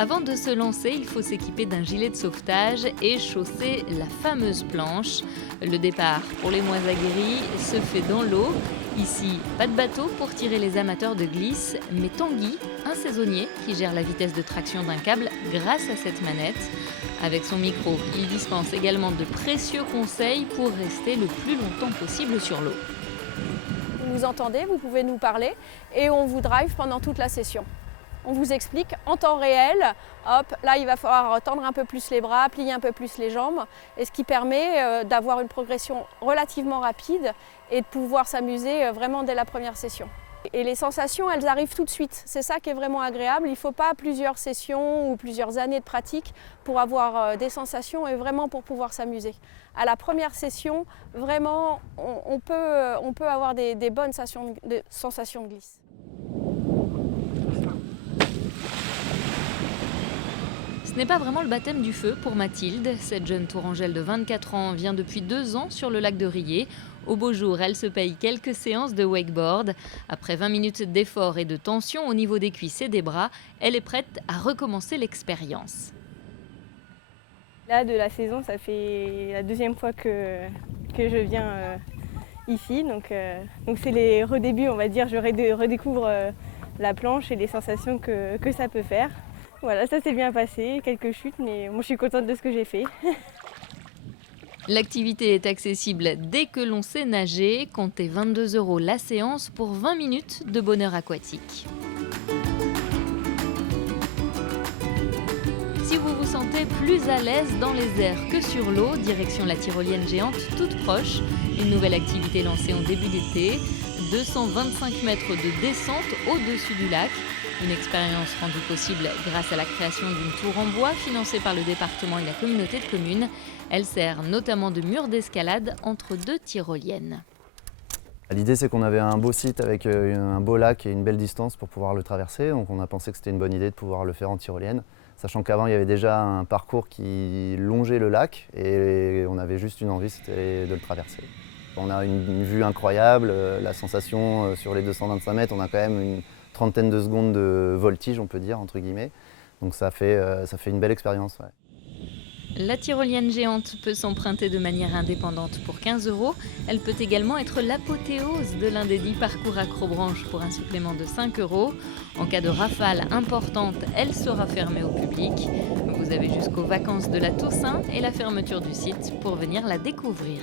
Avant de se lancer, il faut s'équiper d'un gilet de sauvetage et chausser la fameuse planche. Le départ pour les moins aguerris se fait dans l'eau. Ici, pas de bateau pour tirer les amateurs de glisse, mais Tanguy, un saisonnier qui gère la vitesse de traction d'un câble grâce à cette manette. Avec son micro, il dispense également de précieux conseils pour rester le plus longtemps possible sur l'eau. Vous nous entendez, vous pouvez nous parler et on vous drive pendant toute la session. On vous explique en temps réel, hop, là il va falloir tendre un peu plus les bras, plier un peu plus les jambes, et ce qui permet d'avoir une progression relativement rapide et de pouvoir s'amuser vraiment dès la première session. Et les sensations, elles arrivent tout de suite. C'est ça qui est vraiment agréable. Il ne faut pas plusieurs sessions ou plusieurs années de pratique pour avoir des sensations et vraiment pour pouvoir s'amuser. À la première session, vraiment, on peut avoir des bonnes sensations de glisse. Ce n'est pas vraiment le baptême du feu pour Mathilde. Cette jeune tourangelle de 24 ans vient depuis 2 ans sur le lac de Riez. Au beau jour, elle se paye quelques séances de wakeboard. Après 20 minutes d'effort et de tension au niveau des cuisses et des bras, elle est prête à recommencer l'expérience. Là, de la saison, ça fait la deuxième fois que je viens ici. Donc c'est les redébuts, on va dire. Je redécouvre la planche et les sensations que ça peut faire. Voilà, ça s'est bien passé, quelques chutes, mais moi je suis contente de ce que j'ai fait. L'activité est accessible dès que l'on sait nager. Comptez 22 € la séance pour 20 minutes de bonheur aquatique. Si vous vous sentez plus à l'aise dans les airs que sur l'eau, direction la tyrolienne géante toute proche. Une nouvelle activité lancée en début d'été. 225 mètres de descente au-dessus du lac. Une expérience rendue possible grâce à la création d'une tour en bois financée par le département et la communauté de communes. Elle sert notamment de mur d'escalade entre 2 tyroliennes. L'idée, c'est qu'on avait un beau site avec un beau lac et une belle distance pour pouvoir le traverser. Donc on a pensé que c'était une bonne idée de pouvoir le faire en tyrolienne. Sachant qu'avant, il y avait déjà un parcours qui longeait le lac et on avait juste une envie, c'était de le traverser. On a une vue incroyable, la sensation sur les 225 mètres, on a quand même une trentaine de secondes de voltige, on peut dire, entre guillemets. Donc ça fait une belle expérience. Ouais. La tyrolienne géante peut s'emprunter de manière indépendante pour 15 €. Elle peut également être l'apothéose de l'un des 10 parcours accrobranche pour un supplément de 5 €. En cas de rafale importante, elle sera fermée au public. Vous avez jusqu'aux vacances de la Toussaint et la fermeture du site pour venir la découvrir.